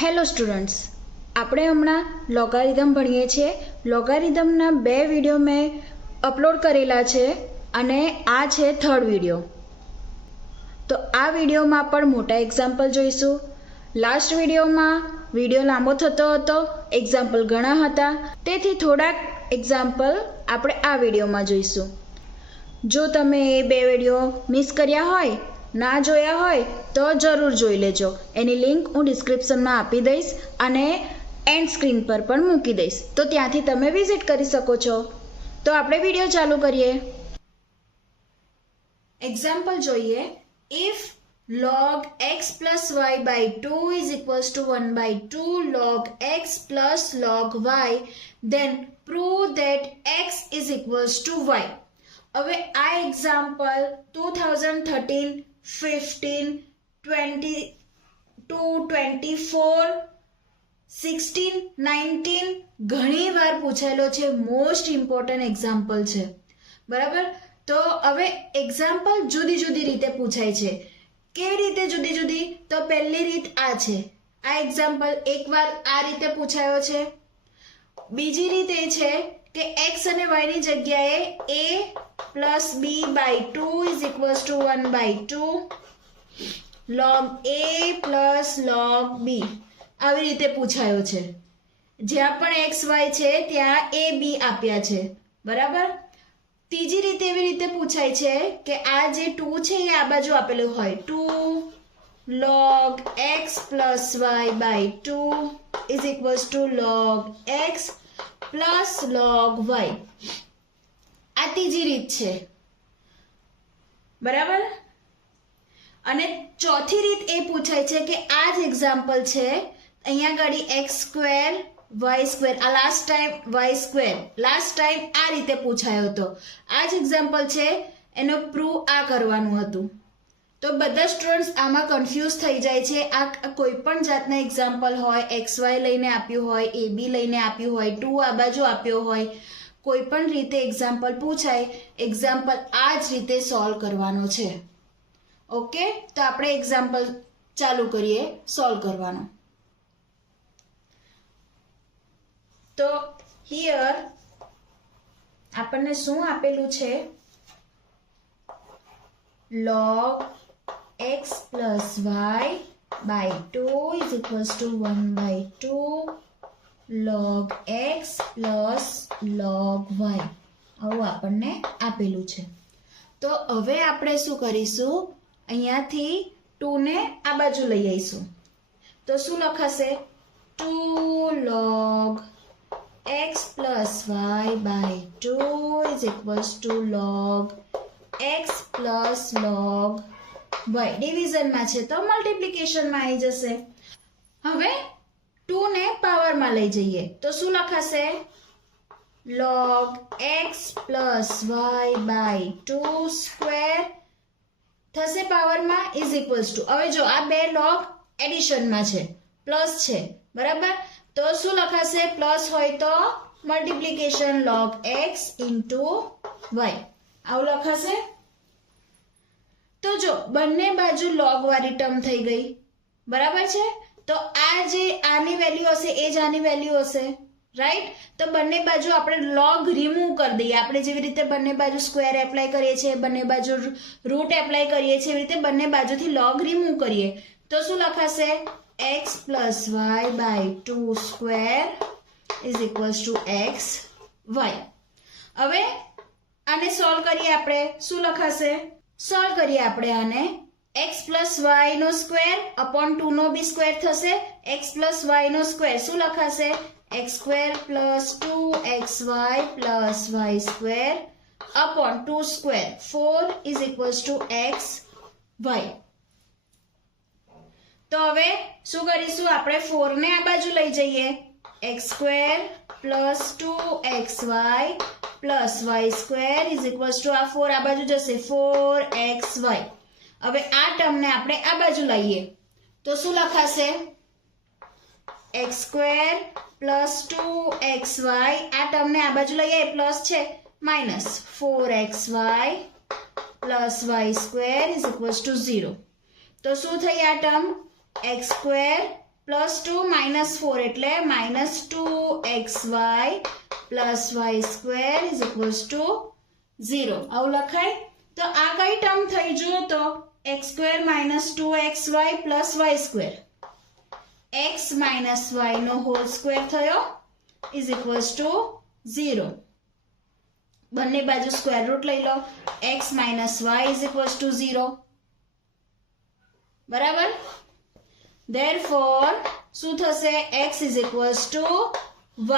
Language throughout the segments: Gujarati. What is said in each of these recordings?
હેલો સ્ટુડન્ટ્સ, આપણે હમણાં લોગારિધમ ભણીએ છીએ. લોગારિધમના 2 વિડીયો મેં અપલોડ કરેલા છે અને આ છે થર્ડ વિડીયો. તો આ વિડીયોમાં પણ મોટા એક્ઝામ્પલ જોઈશું. લાસ્ટ વિડીયોમાં વિડીયો લાંબો થતો હતો, એક્ઝામ્પલ ઘણા હતા, તેથી થોડાક એક્ઝામ્પલ આપણે આ વિડીયોમાં જોઈશું. જો તમે એ 2 વિડીયો મિસ કર્યા હોય, ના જોયા હોય તો જરૂર જોઈ લેજો. એની લિંક હું ડિસ્ક્રિપ્શનમાં આપી દઈશ અને એન્ડ સ્ક્રીન પર પણ મૂકી દઈશ, તો ત્યાંથી તમે વિઝિટ કરી શકો છો. તો આપણે વિડીયો ચાલુ કરીએ. એક્ઝામ્પલ જોઈએ. If log x plus y by 2 is equals to 1 by 2 log x plus log y, then prove that x is equals to y. હવે આ એક્ઝામ્પલ 2013, 15, 22, 24, 16, 19 ઘણી વાર પૂછાયેલો છે. મોસ્ટ ઇમ્પોર્ટન્ટ એક્ઝામ્પલ છે, બરાબર. તો હવે એક્ઝામ્પલ જુદી જુદી રીતે પૂછાય છે. કેવી રીતે જુદી જુદી? તો પહેલી રીત આ છે. આ એક્ઝામ્પલ એકવાર આ રીતે પૂછાયો છે. બીજી રીત એ છે કે x અને y ની જગ્યાએ a plus b by 2 is equals to 1 by 2 log a plus log b આવી રીતે પૂછાયો છે. જ્યાં પણ x y છે ત્યાં a b આપ્યા છે, બરાબર. ત્રીજી રીત એવી રીતે પૂછાય છે કે આ જે 2 છે એ આ બાજુ આપેલું હોય. 2 log x plus y by 2 is equals to log x plus log y. આ ત્રીજી રીત છે, બરાબર. અને ચોથી રીત એ પૂછાય છે કે આ જ એક્ઝામ્પલ છે. અહીંયા ગાડી x સ્ક્વેર y સ્ક્વેર, આ last time y square, last time આ રીતે પૂછાયો હતો. આ જ એક્ઝામ્પલ છે, એનો પ્રૂવ આ કરવાનું હતું. તો બધા સ્ટુડન્ટ્સ આમાં કન્ફ્યુઝ થઈ જાય છે. આ કોઈ પણ જાતના એક્ઝામ્પલ હોય, xy લઈને આપ્યું હોય, ab લઈને આપ્યું હોય, 2 આ બાજુ આપ્યો હોય, કોઈ પણ રીતે એક્ઝામ્પલ પૂછાય, એક્ઝામ્પલ આ જ રીતે સોલ્વ કરવાનો છે. ઓકે, તો આપણે એક્ઝામ્પલ ચાલુ કરીએ સોલ્વ કરવાનો. તો હિયર આપણને શું આપેલું છે? log x plus y by 2 is equals to 1 by 2 log x plus log y આવું આપણને આપેલું છે. તો હવે આપણે શું કરીશું? અહીંયાથી 2 ને આ બાજુ લઈ આવીશું. તો શું લખાશે? 2 log x plus y by 2 is equals to log x plus log y. ડિવિઝનમાં છે તો મલ્ટીપ્લિકેશનમાં આવી જશે. હવે 2 ને પાવરમાં લઈ જઈએ તો શું લખાશે? log x plus y by 2 square થશે પાવરમાં ઇઝ ઇક્વલ્સ ટુ. હવે જો આ 2 log એડિશનમાં છે, પ્લસ છે, બરાબર. તો શું લખાશે? પ્લસ હોય તો multiplication log x into y આવું લખાશે. તો જો બંને બાજુ log વાળી ટર્મ થઈ ગઈ, બરાબર છે. તો આ જે આની વેલ્યુ હશે એ જ આની વેલ્યુ હશે, રાઈટ. તો બંને બાજુ આપણે log રિમૂવ કરી દઈએ. આપણે જેવી રીતે બંને બાજુ સ્ક્વેર એપ્લાય કરીએ છીએ, બંને બાજુ રૂટ એપ્લાય કરીએ છીએ, એવી રીતે બંને બાજુથી log રિમૂવ કરીએ તો શું લખાશે? x plus y by 2 square is equals to x y. હવે આને સોલ્વ કરીએ આપણે. શું લખાશે? સોલ્વ કરીએ આપણે આને. x plus y નો સ્ક્વેર અપોન 2 નો બી સ્ક્વેર થશે. x plus y નો સ્ક્વેર શું લખાશે? x square plus 2xy plus y square upon 2 square 4 is equals to x y. તો હવે શું કરીશું? આપણે 4 ને આ બાજુ લઈ જઈએ. x square plus 2xy plus y square is equals to આ 4 આ બાજુ જશે, 4xy. હવે આ ટર્મને આપણે આ બાજુ લઈએ તો શું લખાશે? x square plus 2xy. આ ટર્મને આ બાજુ લઈએ, પ્લસ છે, minus 4xy plus y square is equals to 0. તો શું થઈ આ ટર્મ? x square +2 -4 એટલે -2xy + y² = 0. આવું લખાય. તો આ કઈ ટર્મ થઈ? જુઓ તો x² - 2xy + y². x - y નો હોલ સ્ક્વેર થયો = 0. બંને બાજુ સ્ક્વેર રૂટ લઈ લો. x - y = 0. બરાબર. Therefore શું થશે? x =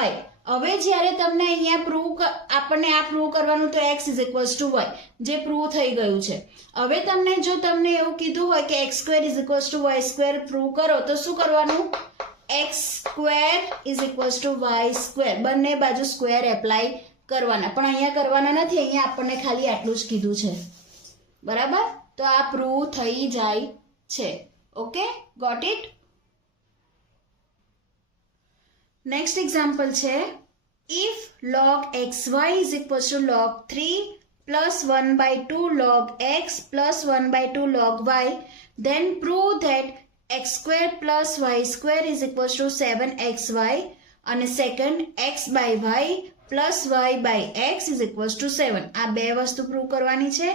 y. હવે જ્યારે તમને અહીંયા આપણને આ પ્રૂવ કરવાનું તો x = y જે પ્રૂવ થઈ ગયું છે. હવે જો તમને એવું કીધું હોય કે x² = y² પ્રૂવ કરો તો શું કરવાનું? x² = y². બંને બાજુ સ્ક્વેર એપ્લાય કરવાના. પણ અહીંયા કરવાના નથી. અહીંયા આપણને ખાલી આટલું જ કીધું છે. બરાબર. તો આ પ્રૂવ થઈ જાય છે. Okay, got it. Next example છે if log xy = log 3 + 1/2 log x + 1/2 log y, then prove that x² + y² = 7xy અને સેકન્ડ x/y + y/x = 7. આ બે વસ્તુ પ્રૂવ કરવાની છે.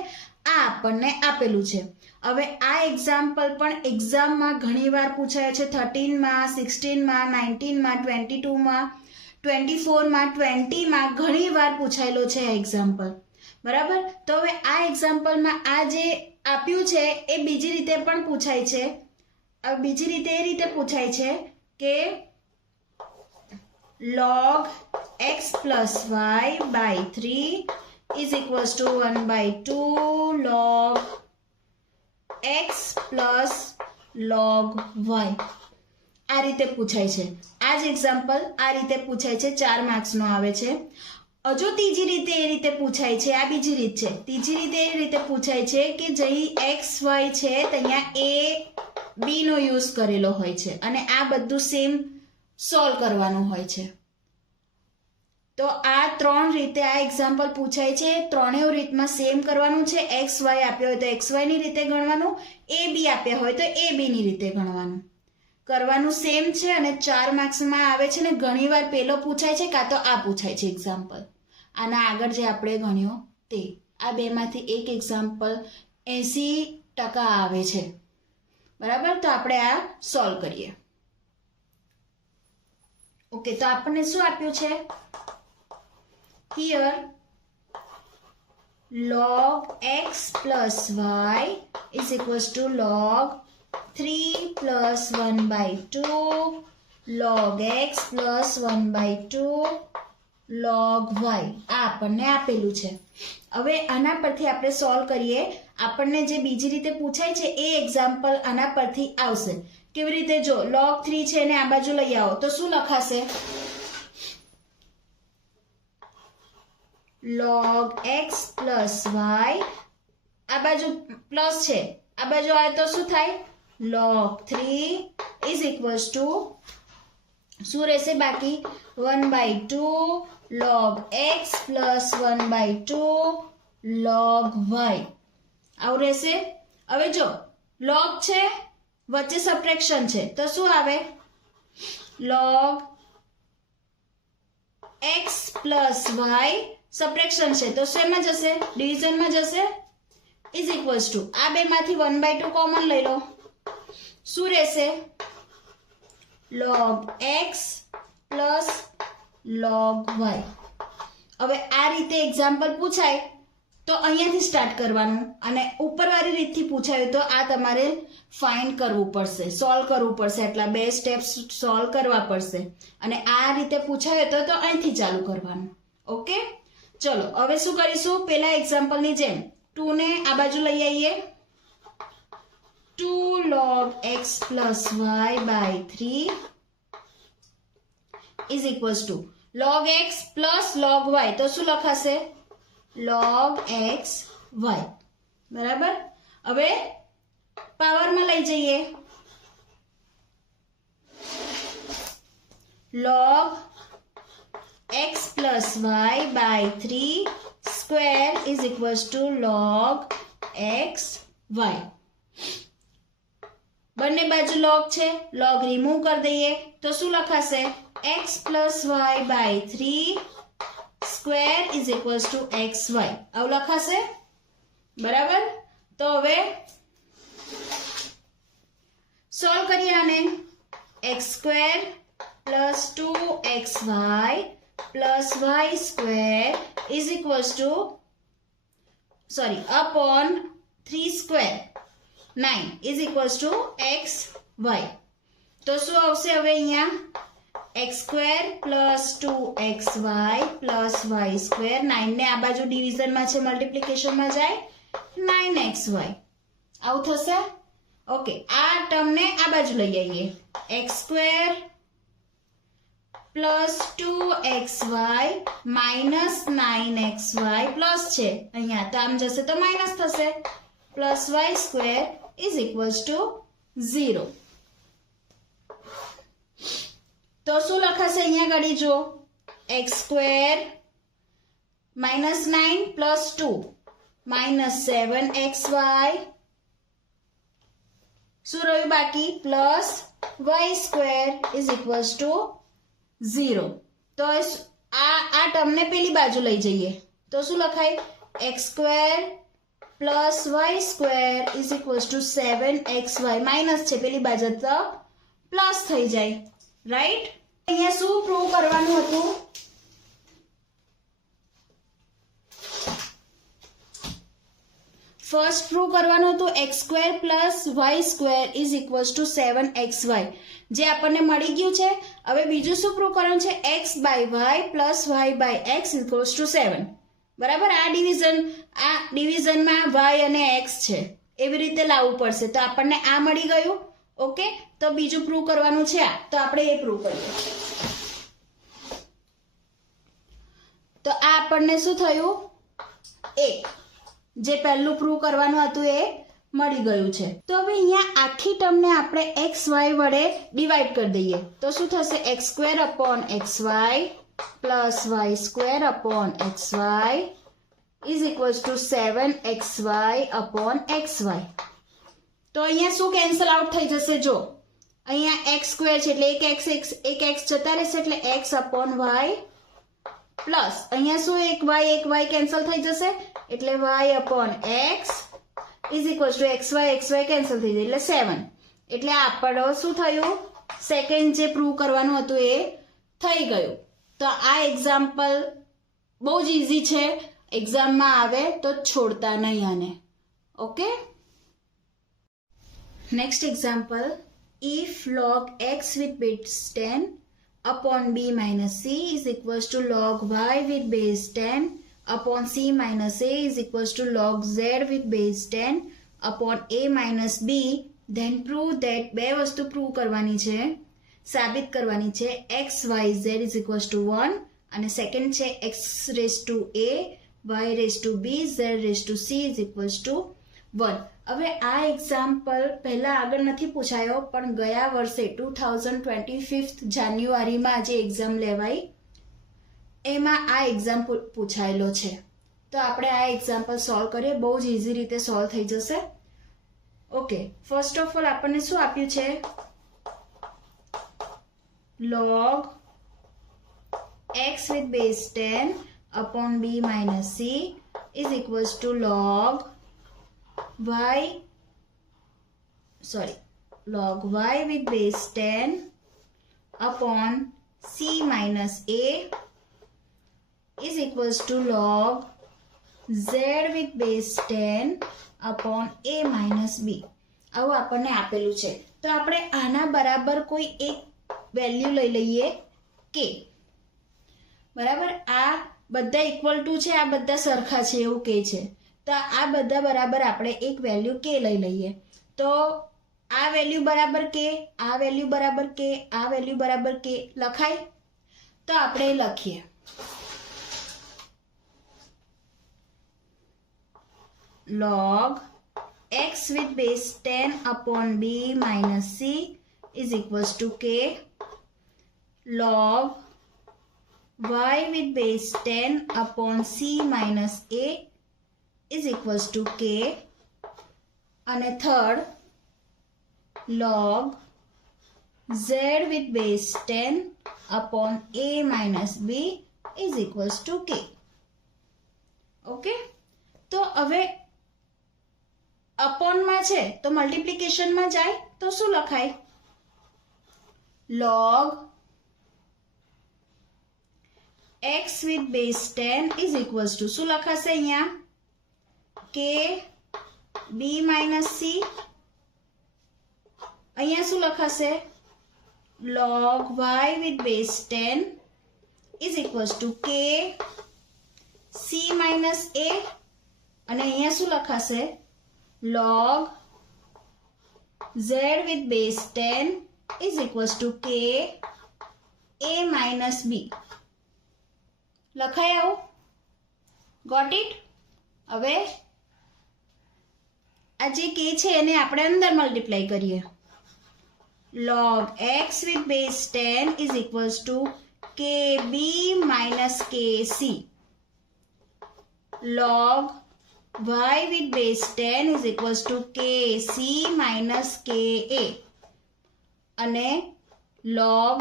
આ આપણને આપેલું છે. હવે આ એક્ઝામ્પલ પણ એક્ઝામમાં ઘણીવાર પૂછાય છે. 13 માં, 16 માં, 19 માં, 22 માં, 24 માં, 20 માં ઘણી વાર પૂછાયેલો છે આ એક્ઝામ્પલ. બરાબર. તો હવે આ એક્ઝામ્પલમાં આ જે આપ્યું છે એ બીજી રીતે પણ પૂછાય છે. બીજી રીતે એ રીતે પૂછાય છે કે log x + y/3 = 1/2 log x + log y. આ રીતે પૂછાય છે. આ જ એક્ઝામ્પલ આ રીતે પૂછાય છે. 4 માર્ક્સનો આવે છે. હજુ ત્રીજી રીતે એ રીતે પૂછાય છે. આ બીજી રીત છે. ત્રીજી રીતે એ રીતે પૂછાય છે કે જઈ x y છે ત્યાં a b નો યુઝ કરેલો હોય છે અને આ બધું સેમ સોલ્વ કરવાનું હોય છે. તો આ 3 રીતે આ એક્ઝામ્પલ પૂછાય છે. ત્રણેય રીતમાં સેમ કરવાનું છે. x y આપ્યો હોય તો x y ની રીતે ગણવાનું, a b આપ્યા હોય તો a b ની રીતે ગણવાનું. કરવાનું સેમ છે અને 4 માર્ક્સમાં આવે છે ને ઘણીવાર પેલો પૂછાય છે કાં તો આ પૂછાય છે એક્ઝામ્પલ. આના આગળ જે આપણે ગણ્યો તે. આ બેમાંથી એક એક્ઝામ્પલ 80% આવે છે. બરાબર. તો આપણે આ સોલ્વ કરીએ. ઓકે, તો આપણને શું આપ્યું છે? Here log x + y = log 3 + 1/2 log x + 1/2 log y. આ આપણને આપેલું છે. હવે આના પરથી આપણે સોલ્વ કરીએ. આપણને જે બીજી રીતે પૂછાય છે એ એક્ઝામ્પલ આના પરથી આવશે. કેવી રીતે? જો log 3 છે ને આ બાજુ લઈ આવો તો શું લખાશે? log x + y. આ બાજુ પ્લસ છે, આ બાજુ આવે તો શું થાય? log 3 = શું રહેશે બાકી? 1/2 log x + 1/2 log y. આવું રહેશે. હવે જો log છે વચ્ચે સબટ્રેક્શન છે તો શું આવે? log x + y સબટ્રેક્શન છે તો શેમાં જશે? ડિવિઝનમાં જશે. = આ બેમાંથી 1/2 કોમન લઈ લો. શું રહેશે? log x + log y. હવે આ રીતે એક્ઝામ્પલ પૂછાય તો અહીંયાથી સ્ટાર્ટ કરવાનું અને ઉપરવાળી રીતથી પૂછાયું તો આ તમારે ફાઇન્ડ કરવું પડશે, સોલ્વ કરવું પડશે. એટલા 2 સ્ટેપ્સ સોલ્વ કરવા પડશે. અને આ રીતે પૂછાયું તો અહીંથી ચાલુ કરવાનું. ઓકે, ચલો હવે શું કરીશું? પેલા એક્ઝામ્પલની જેમ 2 ને આ બાજુ લઈ આવીએ. 2 log x + y/3 = log x + log y. તો શું લખાશે? log x y. બરાબર. હવે પાવરમાં લઈ જઈએ. log x + y/3 square = log x y. બંને બાજુ log છે, log રિમૂવ કરી દઈએ તો શું લખાશે? x plus y by 3 square is equals to xy. આવું લખાશે, બરાબર? તો હવે સોલ્વ કરીએ આને. x square plus 2xy plus y square is equals to upon 3 square 9 is equals to xy. તો શું આવશે હવે અહીંયા? x square plus 2xy plus y square. 9 ને આ બાજુ ડિવિઝનમાં છે, મલ્ટીપ્લિકેશનમાં જાય 9xy. આવું થશે. ઓકે, આ ટર્મને આ બાજુ લઈ આવીએ. x square plus 2xy minus 9xy plus છે અહીંયા, તો આમ જશે તો માઇનસ થશે, plus y square is equals to 0. તો શું લખાશે અહીંયા ઘડી જો? x square minus 9 plus 2 minus 7xy. શું રહ્યું બાકી? plus y square is equals to 0. તો આ ટર્મને પેલી બાજુ લઈ જઈએ તો શું લખાય? x square plus y square is equals to 7xy. Minus છે પેલી બાજુ તો પ્લસ થઈ જાય, રાઈટ? અહીંયા શું પ્રૂવ કરવાનું હતું? ફર્સ્ટ પ્રૂવ કરવાનું હતું x square plus y square is equals to 7xy, જે આપણને મળી ગયું છે. હવે બીજું શું પ્રૂવ કરવાનું છે? x by y plus y by x equals to 7. બરાબર? આ ડિવિઝનમાં y અને x છે, એવી રીતે લાવવું પડશે. તો આપણને આ મળી ગયું. ઓકે, તો બીજું પ્રૂવ કરવાનું છે આ, તો આપણે એ પ્રૂવ કરીએ. તો આ આપણને શું થયું? એ જે પહેલું પ્રૂવ કરવાનું હતું એ મળી ગયું છે. તો હવે અહીંયા આખી ટર્મને આપણે xy વડે ડિવાઈડ કરી દઈએ તો શું થશે? x square upon xy plus y square upon xy is equals to 7xy upon xy. તો અહીંયા શું કેન્સલ આઉટ થઈ જશે? જો અહીંયા x square છે એટલે એક x જતા રહેશે એટલે x upon y પ્લસ અહીંયા શું એક y કેન્સલ થઈ જશે એટલે y upon x is equals to xy cancel થઈ જાય એટલે 7. એટલે આપણો શું થયું? સેકન્ડ જે પ્રૂવ કરવાનું હતું એ થઈ ગયું. તો આ એક્ઝામ્પલ બહુ જ ઇઝી છે, એક્ઝામમાં આવે તો છોડતા નહીં આને. Okay, next example. if log x with base 10 upon b minus c is equals to log y with base 10 upon c minus a is equals to log z with base 10 upon a minus b, then prove that બે વસ્તુ પ્રૂવ કરવાની છે, સાબિત કરવાની છે. x y z is equals to 1 અને સેકન્ડ છે x raised to a y raised to b z raised to c is equals to 1. હવે આ એક્ઝામ્પલ પહેલા આગળ નથી પૂછાયો, પણ ગયા વર્ષે 2025 જાન્યુઆરીમાં જે એક્ઝામ લેવાઈ એમાં આ એક્ઝામ પૂછાયેલો છે. તો આપણે આ એક્ઝામ્પલ સોલ્વ કરીએ, બહુ જ ઇઝી રીતે સોલ્વ થઈ જશે. ઓકે, ફર્સ્ટ ઓફ ઓલ આપણને શું આપ્યું છે? log x with base 10 upon b minus c is equals to log y with base 10 upon c minus a is equals to log z with base 10 upon a minus b. આવું આપણને આપેલું છે. તો આપણે આના બરાબર કોઈ એક વેલ્યુ લઈ લઈએ k. બરાબર? આ બધા ઇક્વલ ટુ છે, આ બધા સરખા છે એવું કે છે. તો આ બધા બરાબર આપણે એક વેલ્યુ k લઈ લઈએ. તો આ વેલ્યુ બરાબર k, આ વેલ્યુ બરાબર k, આ વેલ્યુ બરાબર k લખાય? તો આપણે લખીએ. log x with base 10 upon b minus c is equals to k. log y with base 10 upon c minus a is equals to k. અને third log z with base 10 upon a minus b is equals to k. Okay, તો હવે અપોનમાં છે તો મલ્ટીપ્લિકેશનમાં જાય તો શું લખાય? log x with base 10 is equals to શું લખાશે અહીંયા? k b minus c. અહીંયા શું લખાશે? log y with base 10 is equals to k c minus a. અને અહીંયા શું લખાશે? log z with base 10 is equals to k a minus b. લખાય આવું? Got it? હવે આ જે k છે એને આપણે અંદર મલ્ટીપ્લાય કરીએ. log x with base 10 is equals to kb minus kc. log y with base 10 is equals to kc minus ka. અને log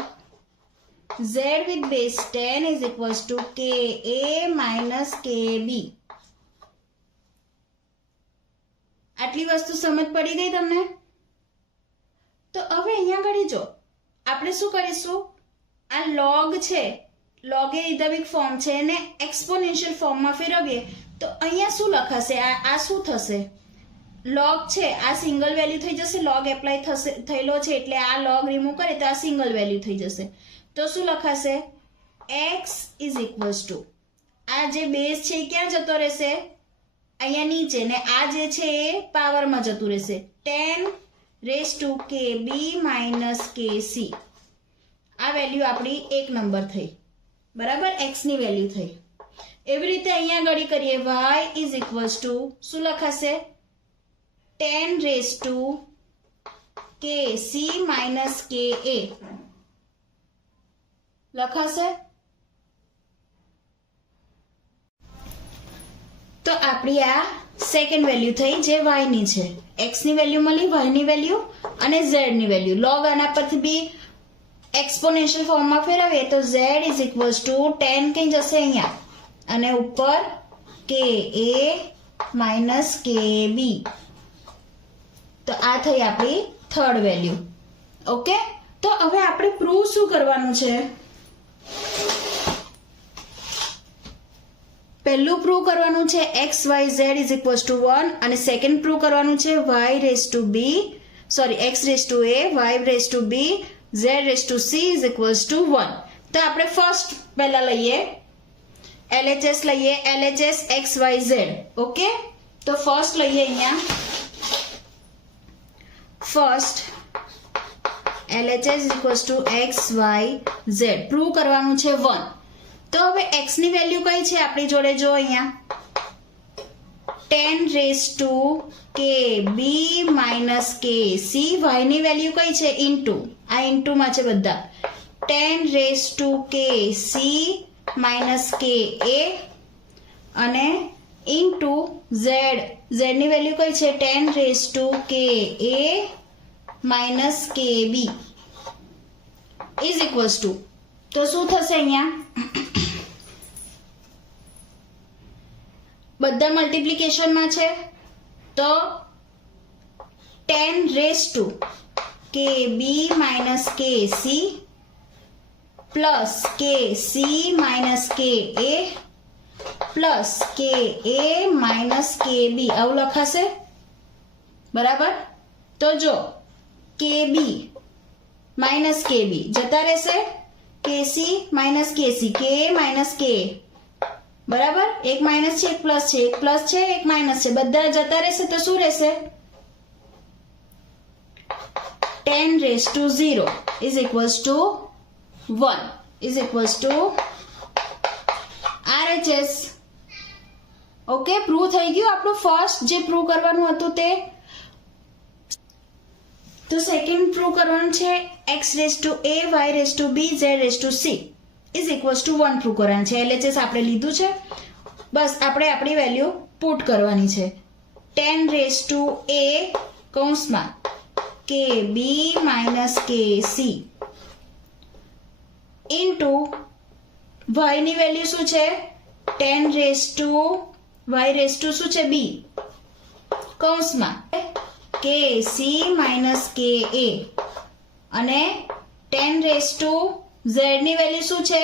z with base 10 is equals to ka minus kb. આટલી વસ્તુ સમજ પડી ગઈ તમને? તો હવે અહીંયા આગળ જો આપણે શું કરીશું? આ log છે, લોગેરિધમિક ફોર્મ છે, એને એક્સપોનેન્શિયલ ફોર્મમાં ફેરવીએ તો અહીંયા શું લખાશે? આ શું થશે? log છે, આ સિંગલ વેલ્યુ થઈ જશે. log એપ્લાય થયેલો છે એટલે આ log રિમૂવ કરે તો આ સિંગલ વેલ્યુ થઈ જશે. તો શું લખાશે? x is equals to આ જે બેઝ છે એ ક્યાં જતો રહેશે? અહીંયા નીચે. ને આ જે છે એ પાવરમાં જતું રહેશે. 10 raise to kb minus kc. આ વેલ્યુ આપણી 1 નંબર થઈ, બરાબર? x ની વેલ્યુ થઈ. એવી રીતે અહીંયા ગણી કરીએ. y is equals to શું લખાશે? 10 raise to kc minus ka લખાશે. તો આપણી આ સેકન્ડ વેલ્યુ થઈ જે y ની છે. x ની વેલ્યુ મળી, y ની વેલ્યુ અને z ની વેલ્યુ. log આના પરથી બી એક્સપોનેન્શિયલ ફોર્મમાં ફેરવીએ તો z is equals to 10 કઈ જશે અહીંયા અને ઉપર ka minus kb. તો આ થઈ આપણી થર્ડ વેલ્યુ. ઓકે, તો હવે આપણે પ્રૂવ શું કરવાનું છે? પહેલું પ્રૂવ કરવાનું છે x y z is equals to 1 અને સેકન્ડ પ્રૂવ કરવાનું છે y raised to b x raised to a y raised to b z raised to c is equals to 1. તો આપણે ફર્સ્ટ પહેલા લઈએ LHS લઈએ, LHS x y z. Okay, તો ફર્સ્ટ લઈએ અહીંયા. First LHS is equals to x y z prove કરવાનું છે 1. તો હવે x ની વેલ્યુ કઈ છે આપણી જોડે? જો અહીંયા 10 raise to kb minus kc. y ની વેલ્યુ કઈ છે? ઇન્ટુ. આ ઇન્ટુમાં છે બધા. 10 raise to kc minus ka અને ઇન્ટુ z. z ની વેલ્યુ કઈ છે? 10 raise to ka minus kb is equals to. તો શું થશે અહીંયા? બધા મલ્ટીપ્લિકેશનમાં છે તો 10 raise to kb minus kc plus kc minus ka plus ka minus kb આવું લખાશે, બરાબર? તો જો kb માઇનસ kb જતા રહેશે, kc minus kc, ka minus ka, બરાબર? એક માઇનસ છે, એક પ્લસ છે, એક પ્લસ છે, એક માઇનસ છે, બધા જતા રહેશે તો શું રહેશે? 10 raised to 0 is equals to 1 is equals to RHS. Okay, prove થઈ ગયું આપણું ફર્સ્ટ જે પ્રૂવ કરવાનું હતું તે. તો સેકન્ડ પ્રૂવ કરવાનું છે x raised to a y raised to b z raised to c is equals to 1 prove કરવાનું છે. LHS આપણે લીધું છે, બસ આપણે આપણી વેલ્યુ પુટ કરવાની છે. 10 raised to a કૌંસમાં KB minus KC into y ની વેલ્યુ શું છે 10 raise to y raise to શું છે b કૌંસમાં KC માઇનસ KA અને 10 રેઝ ટુ z ની વેલ્યુ શું છે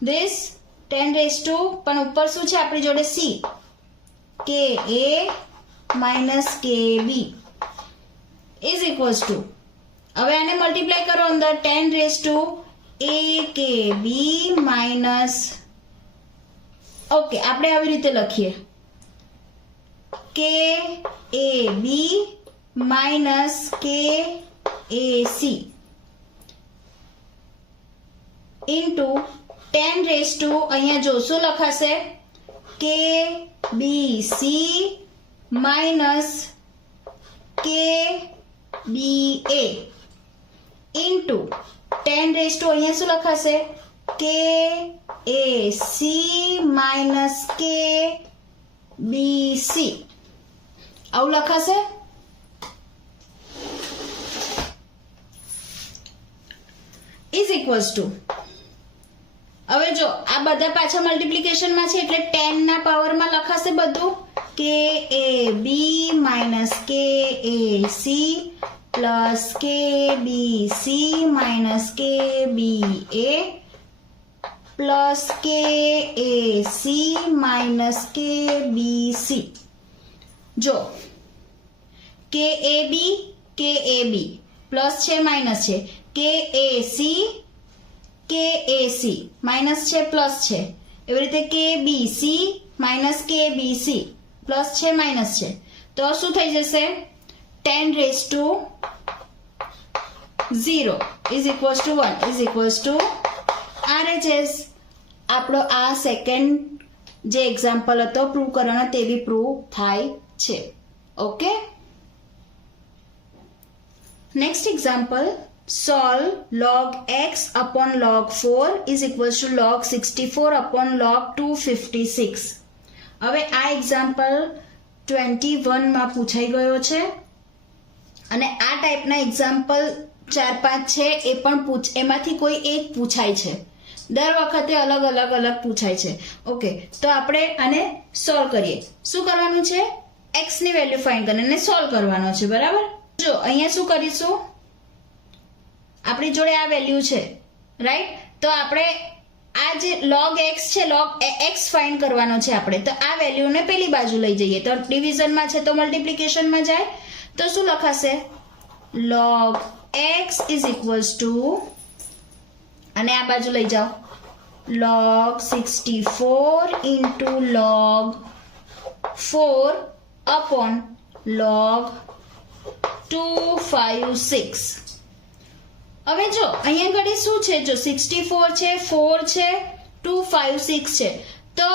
this 10 રેઝ ટુ પણ ઉપર શું છે આપણી જોડે c KA minus KB is equals to હવે આને મલ્ટીપ્લાય કરો અંદર 10 raise to AKB minus okay આપણે આવી રીતે લખીએ KAB minus KAC into 10 raise to અહીંયા જો શું લખાશે KBC minus KBA into 10 raise to અહીંયા શું લખાશે KAC માઇનસ KBC આવું લખાશે ઇઝ ઇક્વલ્સ ટુ હવે જો આ બધા પાછા મલ્ટીપ્લિકેશનમાં છે એટલે 10 ના પાવરમાં લખાશે બધું KAB minus KAC plus KBC minus KBA plus KAC minus KBC જો KAB KAB પ્લસ છે માઇનસ છે KAC KAC માઇનસ છે પ્લસ છે એવી રીતે KBC માઇનસ KBC પ્લસ છે માઇનસ છે તો શું થઈ જશે 10 raise to 0 is equals to 1 is equals to RHS આપણો આ સેકન્ડ જે એક્ઝામ્પલ હતો પ્રૂવ કરવાનો તે બી પ્રૂવ થાય છે okay next example solve log x upon log 4 is equals to log 64 upon log 256 હવે આ એક્ઝામ્પલ 21 માં પૂછાઈ ગયો છે અને આ ટાઈપના એક્ઝામ્પલ 4-5 છે એ પણ એમાંથી કોઈ એક પૂછાય છે દર વખતે અલગ પૂછાય છે ઓકે તો આપણે આને સોલ્વ કરીએ શું કરવાનું છે x ની વેલ્યુ ફાઇન્ડ કરીને સોલ્વ કરવાનો છે બરાબર જો અહીંયા શું કરીશું આપણી જોડે આ વેલ્યુ છે રાઈટ તો આપણે આ જે log x છે log x ફાઇન્ડ કરવાનો છે આપણે તો આ વેલ્યુને પેલી બાજુ લઈ જઈએ તો ડિવિઝનમાં છે તો મલ્ટીપ્લિકેશનમાં જાય તો શું લખાશે log x is equals two અને આ બાજુ લઈ જાઓ log 64 into log 4 upon log 256 હવે જો અહીંયા ઘડી શું છે જો 64 છે 4 છે 256 છે તો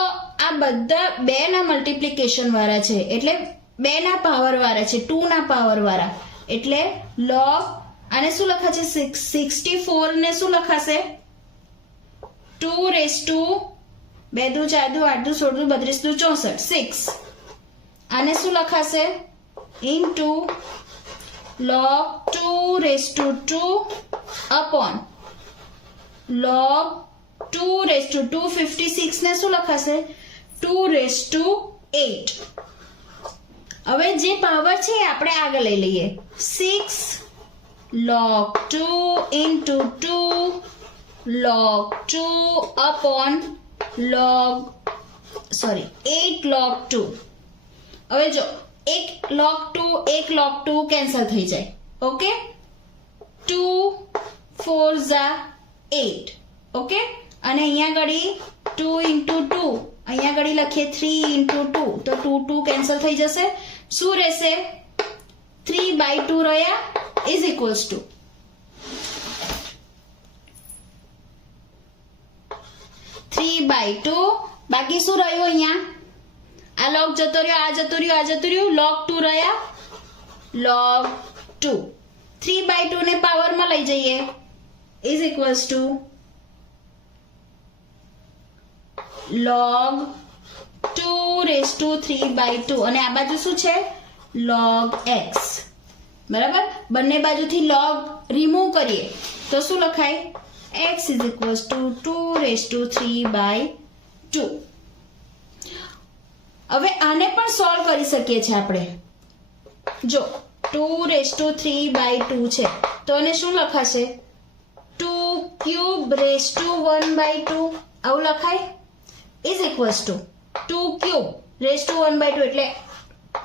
આ બધા 2 ના મલ્ટીપ્લિકેશન વાળા છે એટલે 2 ના પાવર વાળા છે 2 ના પાવર વાળા એટલે log આને શું લખાશે 64 ને શું લખાશે 2 રેઝ ટુ 2 દુ 4 દુ 8 દુ 16 દુ 32 દુ 64 6 આને શું લખાશે into log 2 raise to 2 upon log 2 raise to 256 ને શું લખાશે 2 રેઝ ટુ 8 હવે જે પાવર છે આપણે આગળ લઈ લઈએ 6 log 2 into 2 log 2 upon log 8 log 2 હવે જો 1 log 2 કેન્સલ થઈ જાય ઓકે 2 4 ઝા 8 ઓકે અને અહીંયા ઘડી 2 into 2 અહીંયા ઘડી લખીએ 3 into 2 તો 2 કેન્સલ થઈ જશે શું રહેશે 3/2 રહ્યા ઇઝ ઇક્વલ્સ ટુ 3/2 બાકી શું રહ્યું અહીંયા આ log જતો રહ્યો આ જતો રહ્યું log 2 રહ્યા log 2 3/2 ને પાવરમાં લઈ જઈએ is equals to log 2 raise to 3/2 અને આ બાજુ શું છે log x બરાબર. બંને બાજુથી log રિમૂવ કરીએ તો શું લખાય? x is equals to 2^3/2. હવે આને પણ સોલ્વ કરી શકીએ છીએ આપણે. જો 2^3/2 છે તો આને શું લખાશે? 2^1/2 આવું લખાય. ઇઝ ઇક્વલ્સ ટુ 2^1/2 એટલે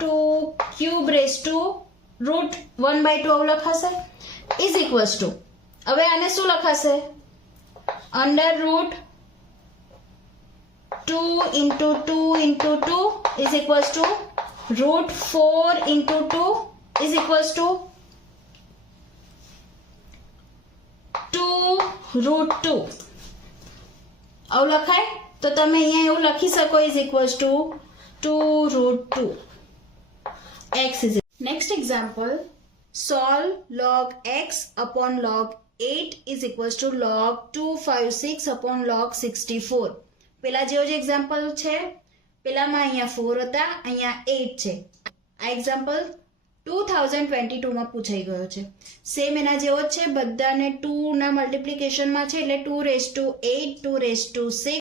2^√1/2 આવું લખાશે. ઇઝ ઇક્વલ્સ ટુ હવે આને શું લખાશે? √2 into 2 into 2 is equals to √4 into 2 is equals to 2√2 આવું લખાય. તો તમે અહીંયા એવું લખી શકો is equals to 2√2. x is. Next example, solve log x upon log 8 is equals to log 256 upon log 64. પેલા જેવો જ એક્ઝામ્પલ છે. પેલામાં અહીંયા 4 હતા, અહીંયા 8 છે. આ એક્ઝામ્પલ 2022 માં પૂછાઈ ગયો છે. સેમ એના જેવો જ છે. બધાને 2 ના મલ્ટીપ્લિકેશનમાં છે એટલે 2^8 2^6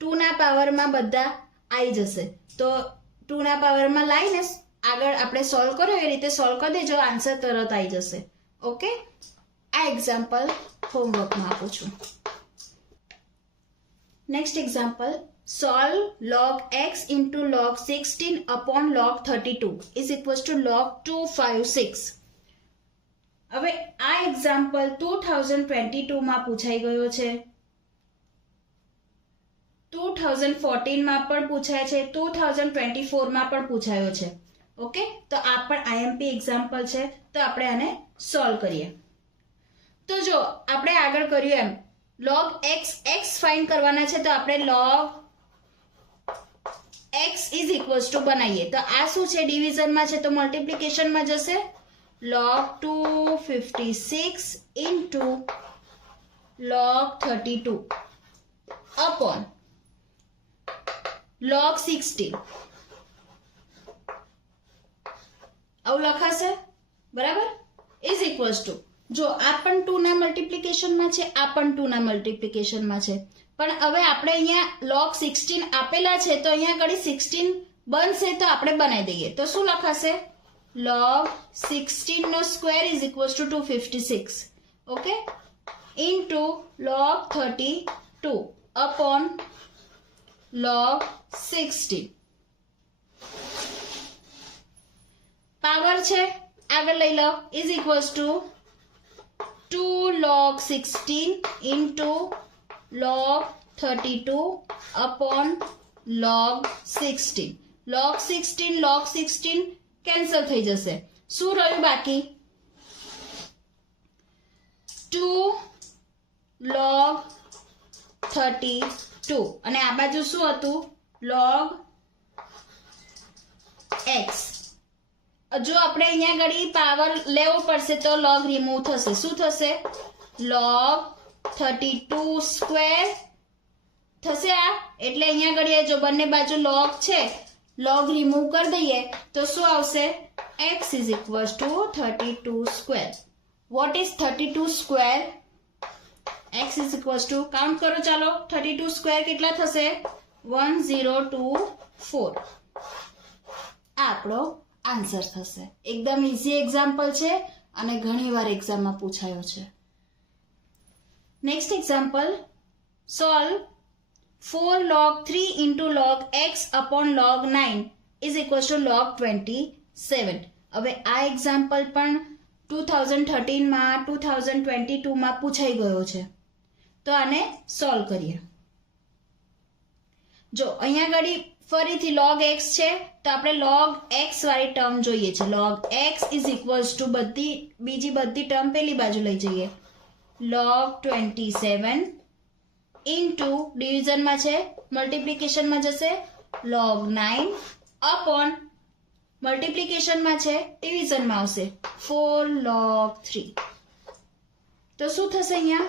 2 ના પાવરમાં બધા આવી જશે. તો 2 ના પાવરમાં લાવીને આગળ આપણે સોલ્વ કર્યો એ રીતે સોલ્વ કરી દેજો, આન્સર તરત આવી જશે. ઓકે, આ એક્ઝામ્પલ હોમવર્કમાં આપું છું. Next example, solve log x into log 16 upon log 32 is equals to log 256. હવે આ એક્ઝામ્પલ 2022 માં પૂછાઈ ગયો છે, 2014 માં પણ પૂછાય છે, 2024 માં પણ પૂછાયો છે. ઓકે, તો આ પણ આઈએમપી એક્ઝામ્પલ છે. તો આપણે આને સોલ્વ કરીએ. તો જો આપણે આગળ કર્યું એમ log x ફાઇન્ડ કરવાના છે તો આપણે log x is equals to બનાવીએ. તો આ શું છે? ડિવિઝનમાં છે તો મલ્ટીપ્લિકેશનમાં જશે. log 256 into log 32 upon log 16 આવું લખાશે. બરાબર. ઇઝ ઇક્વલ્સ ટુ જો આ પણ 2 ના મલ્ટીપ્લિકેશનમાં છે, આ પણ 2 ના મલ્ટીપ્લિકેશનમાં છે. પણ હવે આપણે અહીંયા log 16 આપેલા છે તો અહીંયા આગળ 16 બનશે તો આપણે બનાવી દઈએ. તો શું લખાશે? log 16 નો square is equals to 256. Okay, into log 32 upon log 16. Power છે આગળ લઈ લો. Is equals to 2 log 16 into log 32 upon log 16. log 16 cancel થઈ જશે. શું રહ્યું બાકી? 2 log 32 અને આ બાજુ શું હતું? log x. જો આપણે અહીંયા ઘડી પાવર લેવો પડશે તો log રિમૂવ થશે. શું થશે? log 32 સ્ક્વેર થશે આ. એટલે અહીંયા ઘડી જો બંને બાજુ log છે, log રિમૂવ કરી દઈએ તો શું આવશે? x is equals to 32 square. What is 32 square? x is equals to, count કરો ચાલો. 32 સ્ક્વેર કેટલા થશે? 1024. આ આપણો આન્સર થશે. એકદમ ઇઝી એક્ઝામ્પલ છે અને ઘણી વાર એક્ઝામમાં પૂછાયો છે. Next example, solve 4 log 3 into log x upon log 9 is equals to log 27. હવે આ એક્ઝામ્પલ પણ 2013 માં 2022 માં પૂછાઈ ગયો છે. તો આને સોલ્વ કરીએ. જો અહીંયા આગળ ફરીથી log x છે તો આપણે log x વાળી ટર્મ જોઈએ છે. log x is equals to બીજી બધી ટર્મ પેલી બાજુ લઈ જઈએ. log 27 into ડિવિઝનમાં છે, મલ્ટીપ્લિકેશનમાં જશે log 9 upon મલ્ટીપ્લિકેશનમાં છે, ડિવિઝનમાં આવશે 4 log 3. તો શું થશે અહીંયા?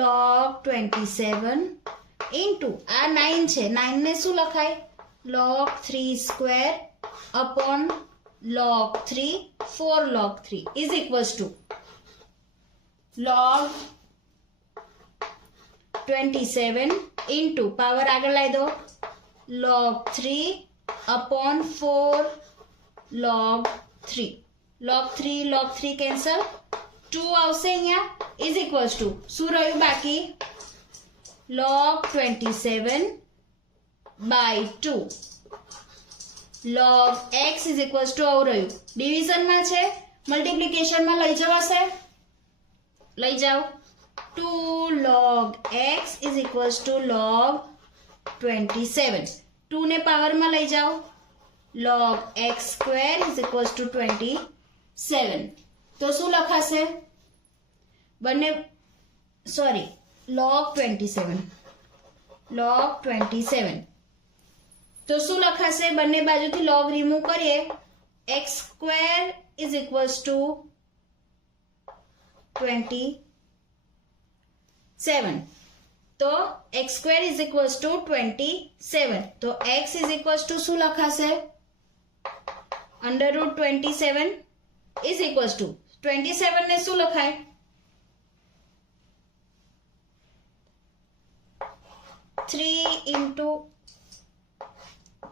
log 27 into આ 9 છે, 9 ને શું લખાય? log 3 square upon log 3 4 log 3 is equals to log 27 into power આગળ લાવી દો log 3 upon 4 log 3 log 3 cancel 2 આવશે અહીંયા is equals to શું રહ્યું બાકી log 27 by 2 log x is equals to આવું રહ્યું ડિવિઝનમાં છે મલ્ટીપ્લિકેશનમાં લઈ જવાશે લઈ જાઓ 2 log x is equals to log 27 2 ને પાવરમાં લઈ જાઓ log x square is equals to 27 તો શું લખાશે બંને સોરી log 27 તો શું લખાશે બંને બાજુથી log રિમૂવ કરીએ x square is equals to 27 તો x square is equals to 27 તો x is equals to શું લખાશે under root 27 is equals to 27 ને શું લખાય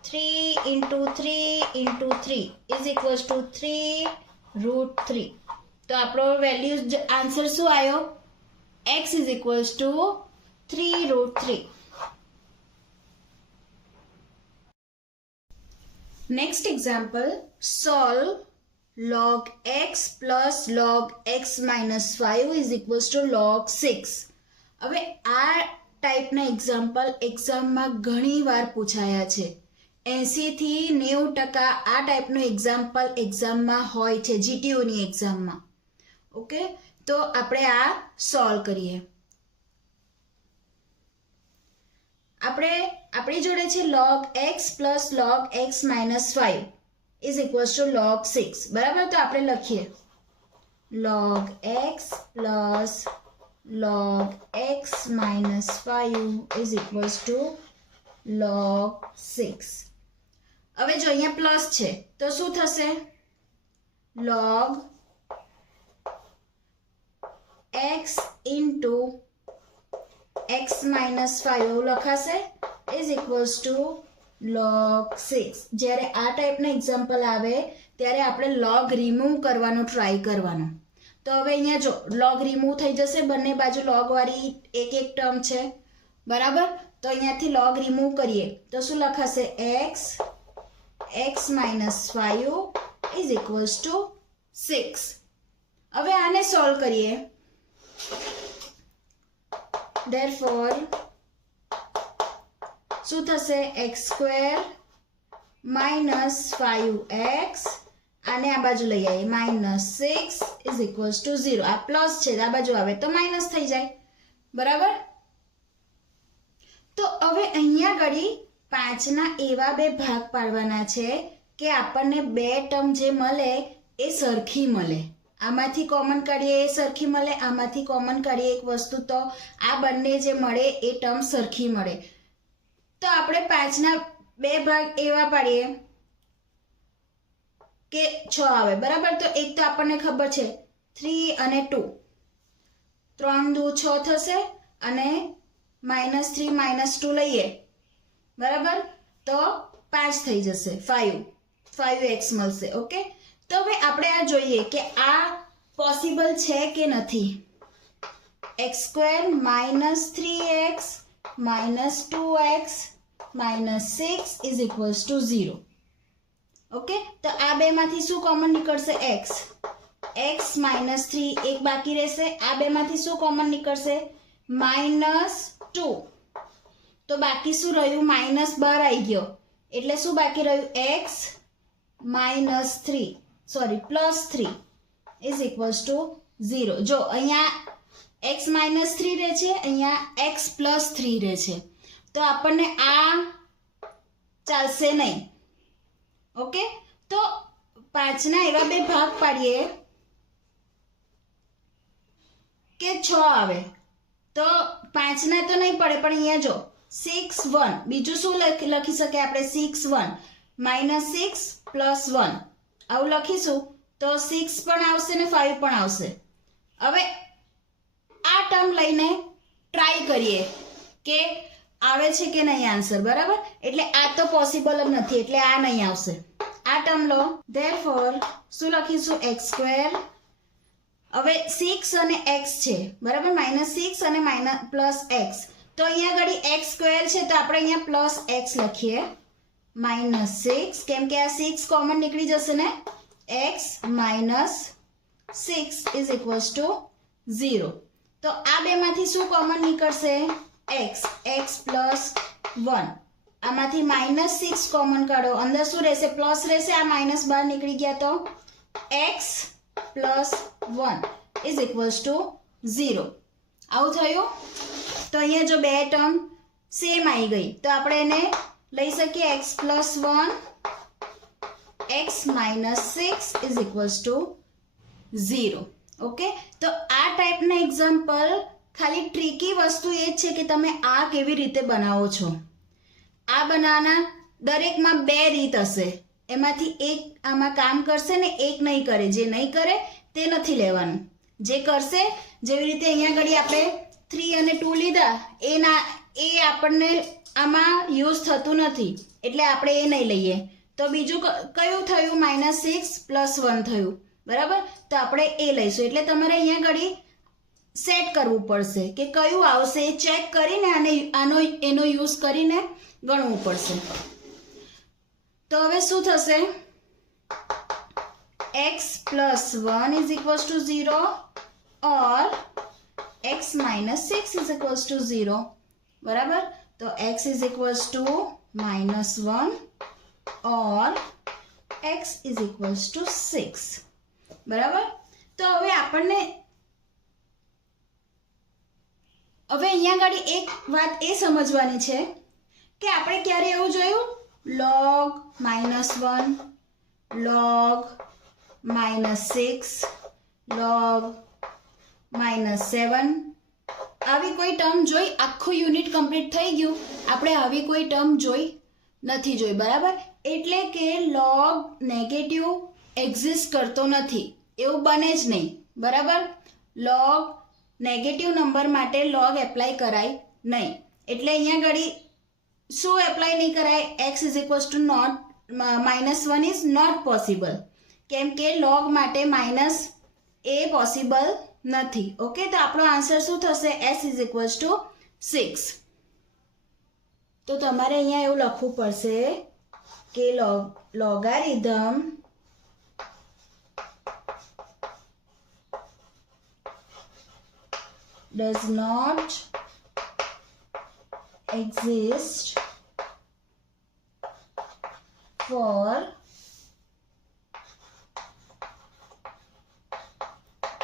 3 into 3 into 3 is equals to 3 root 3 તો આપણો વેલ્યુ આન્સર શું આવ્યો x is equals to 3 root 3. Next example, solve log x plus log x minus 5 is equals to log 6. હવે આ ટાઈપના એક્ઝામ્પલ એક્ઝામમાં ઘણી વાર પૂછાયા છે 80 થી 90% આ ટાઈપનું એક્ઝામ્પલ એક્ઝામમાં હોય છે જીટીયુની એક્ઝામમાં ઓકે તો આપણે આ સોલ્વ કરીએ આપણી જોડે છે log x plus log x minus 5 is equals to log 6 બરાબર તો આપણે લખીએ log x plus log x minus 5 is equals to log 6 હવે જો અહીંયા પ્લસ છે તો શું થશે log x into x minus 5 એવું લખાશે is equals to log 6 જ્યારે આ ટાઈપના એક્ઝામ્પલ આવે ત્યારે આપણે log રિમૂવ કરવાનો ટ્રાય કરવાનો તો હવે અહીંયા જો log રિમૂવ થઈ જશે બંને બાજુ log વાળી એક ટર્મ છે બરાબર તો અહીંયાથી log રિમૂવ કરીએ તો શું લખાશે x minus 5 is equals to 6 હવે આને સોલ્વ કરીએ therefore શું થશે x square minus 5x આને આ બાજુ લઈ આવીએ minus 6 is equals to 0 આ પ્લસ છે આ બાજુ આવે તો માઇનસ થઈ જાય બરાબર તો હવે અહીંયા ઘડી 5 ના એવા બે ભાગ પાડવાના છે કે આપણને બે ટર્મ જે મળે એ સરખી મળે આમાંથી કોમન કાઢીએ એ સરખી મળે આમાંથી કોમન કાઢીએ એક વસ્તુ તો આ બંને જે મળે એ ટર્મ સરખી મળે તો આપણે 5 ના બે ભાગ એવા પાડીએ કે 6 આવે બરાબર તો એક તો આપણને ખબર છે 3 અને 2 3 2 6 થશે અને -3 -2 લઈએ બરાબર તો 5 થઈ જશે 5x મળશે ઓકે તો હવે આપણે આ જોઈએ કે આ પોસિબલ છે કે નથી x square -3x -2x -6 is equals to 0 okay તો આ બેમાંથી શું કોમન નીકળશે x -3 એક બાકી રહેશે આ બેમાંથી શું કોમન નીકળશે -2 તો બાકી શું રહ્યું માઇનસ બહાર આવી ગયો એટલે શું બાકી રહ્યું x -3 sorry +3 is equals to 0 જો અહીંયા x -3 રહે છે અહીંયા x +3 રહે છે તો આપણને આ ચાલશે નહીં ઓકે તો 5 ના એવા બે ભાગ પાડીએ કે 6 આવે તો 5 ના તો નહીં પડે પણ અહીંયા જો 6 1 બીજું શું લખી શકે આપણે 6 1 -6 + 1 આવું લખીશું તો 6 પણ આવશે ને 5 પણ આવશે. હવે આ ટર્મ લઈને ટ્રાય કરીએ કે આવે છે કે નહીં આન્સર, બરાબર? એટલે આ તો પોસિબલ જ નથી, એટલે આ નહીં આવશે. આ ટર્મ લો, ધેરફોર શું લખીશું? x square. હવે 6 અને x છે, બરાબર? -6 અને +x. તો અહીંયા આગળ x સ્ક્વેર છે તો આપણે અહીંયા +x લખીએ, -6, કેમ કે આ 6 કોમન નીકળી જશે ને. x - 6 is equals two 0. તો આ બેમાંથી શું કોમન નીકળશે? x plus 1. આમાંથી -6 કોમન કાઢો, અંદર શું રહેશે? પ્લસ રહેશે. આ માઇનસ બહાર નીકળી ગયા તો x plus 1 is equals two 0. આવું થયું. તો અહીંયા જો બે ટર્મ સેમ આવી ગઈ તો આપણે એને લઈ શકીએ x plus 1 x -6 is equals two 0. Okay, તો આ ટાઈપના એક્ઝામ્પલ ખાલી ટ્રીકી વસ્તુ એ જ છે કે તમે આ કેવી રીતે બનાવો છો. આ બનાવવાના દરેકમાં બે રીત હશે, એમાંથી એક આમાં કામ કરશે ને એક નહીં કરે. જે નહીં કરે તે નથી લેવાનું, જે કરશે, જેવી રીતે અહીંયા ઘડી આપણે 3 અને 2 લીધા એ આપણને આમાં યુઝ થતું નથી એટલે આપણે એ નહીં લઈએ. તો બીજું કયું થયું? -6 + 1 થયું, બરાબર? તો આપણે એ લઈશું. એટલે તમારે અહીંયા ઘડી સેટ કરવું પડશે કે કયું આવશે એ ચેક કરીને એનો યુઝ કરીને ગણવું પડશે. તો હવે શું થશે? x + 1 is equals two 0 or x -6 is equals two 0, બરાબર? તો x is equals to -1 or x is equals to 6, બરાબર? તો હવે આપણને અહીંયા આગળ એક વાત એ સમજવાની છે કે આપણે ક્યારે એવું જોયું? log -1, log -6, log -7 આવી કોઈ ટર્મ જોઈ? આખું યુનિટ કમ્પ્લીટ થઈ ગયું, આપણે આવી કોઈ ટર્મ જોઈ નથી જોઈ, બરાબર? એટલે કે log નેગેટિવ એક્ઝિસ્ટ કરતો નથી, એવું બને જ નહીં, બરાબર? log નેગેટિવ નંબર માટે log એપ્લાય કરાય નહીં. એટલે અહીંયા ઘડી શું એપ્લાય નહીં કરાય? x is equals to -1 is not possible, કેમ કે log માટે માઇનસ એ પોસિબલ નથી. ઓકે, તો આપણો આન્સર શું થશે? s is equals to 6. તો તમારે અહીંયા એવું લખવું પડશે કે લોગારિધમ does not exist for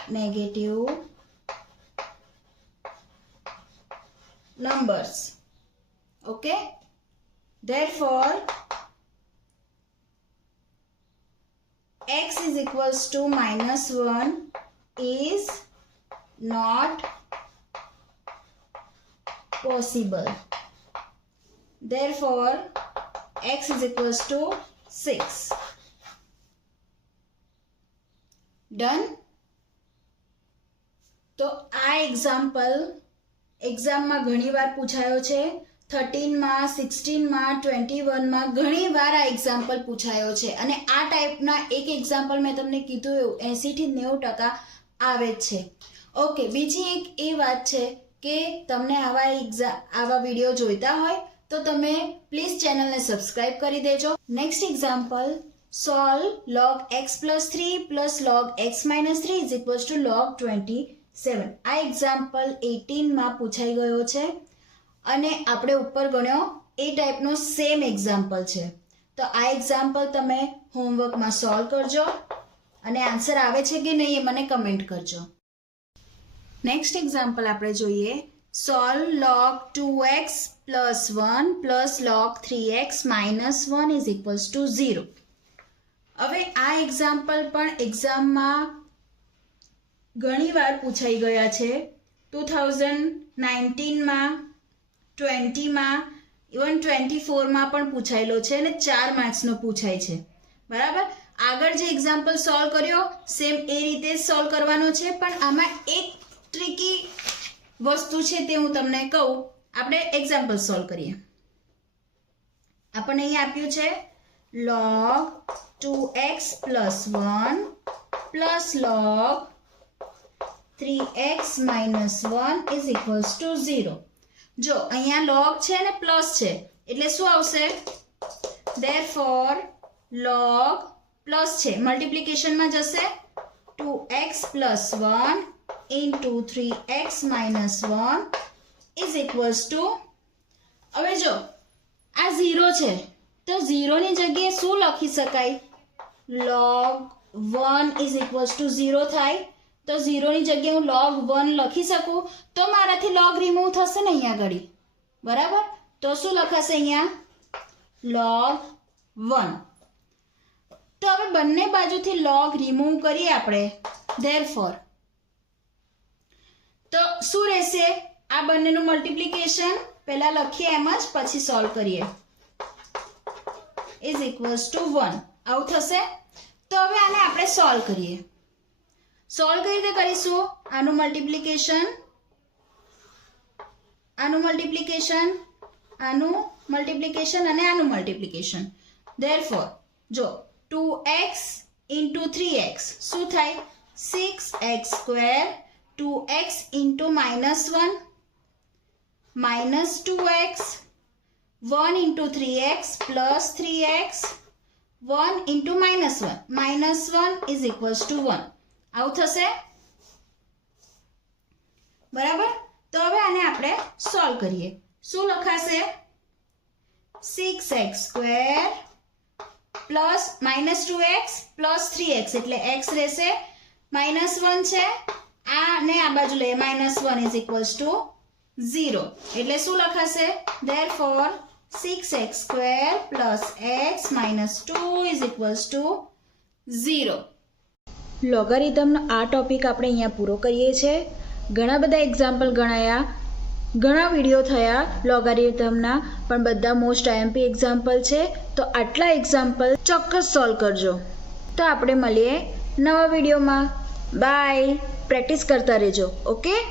negative numbers. Okay, therefore x is equals to -1 is not possible. Therefore x is equals to 6. Done. તો આ એક્ઝામમાં ઘણીવાર પૂછાયો છે. 13માં, 16માં, 21માં ઘણીવાર આ એક્ઝામ્પલ પૂછાયો છે અને આ ટાઈપના એક એક્ઝામ્પલ મેં તમને કીધું એવું 80 થી 90% આવે જ છે. ઓકે, બીજી એક એ વાત છે કે તમને આવા વિડીયો જોઈતા હોય તો તમે પ્લીઝ ચેનલને સબસ્ક્રાઇબ કરી દેજો. Next example, solve log x + 3 + log x - 3 is equals to log 27. આ એક્ઝામ્પલ 18માં પૂછાઈ ગયો છે અને આપણે ઉપર ગણ્યો એ ટાઈપનો સેમ એક્ઝામ્પલ છે. તો આ એક્ઝામ્પલ તમે હોમવર્કમાં સોલ્વ કરજો અને આન્સર આવે છે કે નહીં એ મને કમેન્ટ કરજો. નેક્સ્ટ એક્ઝામ્પલ આપણે જોઈએ, solve log 2x + 1 + log 3x - 1 is equals two 0. હવે આ એક્ઝામ્પલ પણ એક્ઝામમાં ઘણીવાર પૂછાઈ ગયા છે. 2019માં, 20માં, ઇવન 24માં પણ પૂછાયેલો છે અને 4 માર્ક્સનો પૂછાય છે, બરાબર? આગળ જે એક્ઝામ્પલ સોલ્વ કર્યો સેમ એ રીતે જ સોલ્વ કરવાનો છે, પણ આમાં એક ટ્રિકી વસ્તુ છે તે હું તમને કહું. આપણે એક્ઝામ્પલ સોલ્વ કરીએ. આપણને અહીં આપ્યું છે log 2x plus 1 plus log 3x minus 1 is equals to 0. જો અહીંયા log છે ને પ્લસ છે એટલે શું આવશે? therefore log પ્લસ છે મલ્ટીપ્લિકેશનમાં જશે 2x plus 1 into 3x minus 1 is equals to, હવે જો આ 0 છે તો 0 ની જગ્યાએ શું લખી શકાય? log 1 is equals to 0 થાય તો 0 ની જગ્યાએ હું log 1 લખી શકું તો મારાથી log રિમૂવ થશે ને અહીંયા આગળ, બરાબર? તો શું લખાશે અહીંયા? log 1. તો હવે બંને બાજુથી log રિમૂવ કરીએ આપણે. therefore તો શું રહેશે? આ બંનેનું મલ્ટીપ્લિકેશન પહેલા લખીએ એમ જ પછી સોલ્વ કરીએ. is equals to 1 આવું થશે. તો હવે આને આપણે સોલ્વ કરીએ. સોલ્વ કઈ રીતે કરીશું? આનું મલ્ટીપ્લિકેશન, આનું મલ્ટીપ્લિકેશન, આનું મલ્ટીપ્લિકેશન અને આનું મલ્ટીપ્લિકેશન. therefore જો 2x into 3x શું થાય? 6x square 2x into minus 1 minus 2x 1 into 3x plus 3x 1 into minus 1 minus 1 is equals to 1 આવું થશે, બરાબર? તો હવે આને આપણે સોલ્વ કરીએ. શું લખાશે? 6x square plus minus 2x plus 3x એટલે x રહેશે, minus 1 છે આ ને આ બાજુ લઈએ minus 1 is equals to 0 એટલે શું લખાશે? therefore 6x square plus x minus 2 is equals to 0. લોગારિધમનો આ ટોપિક આપણે અહીંયા પૂરો કરીએ છીએ. ઘણા બધા એક્ઝામ્પલ ગણાયા, ઘણા વિડીયો થયા લોગારિધમના, પણ બધા મોસ્ટ આઈએમપી એક્ઝામ્પલ છે. તો આટલા એક્ઝામ્પલ ચોક્કસ સોલ્વ કરજો. તો આપણે મળીએ નવા વિડીયોમાં. બાય. પ્રેક્ટિસ કરતા રહેજો. ઓકે.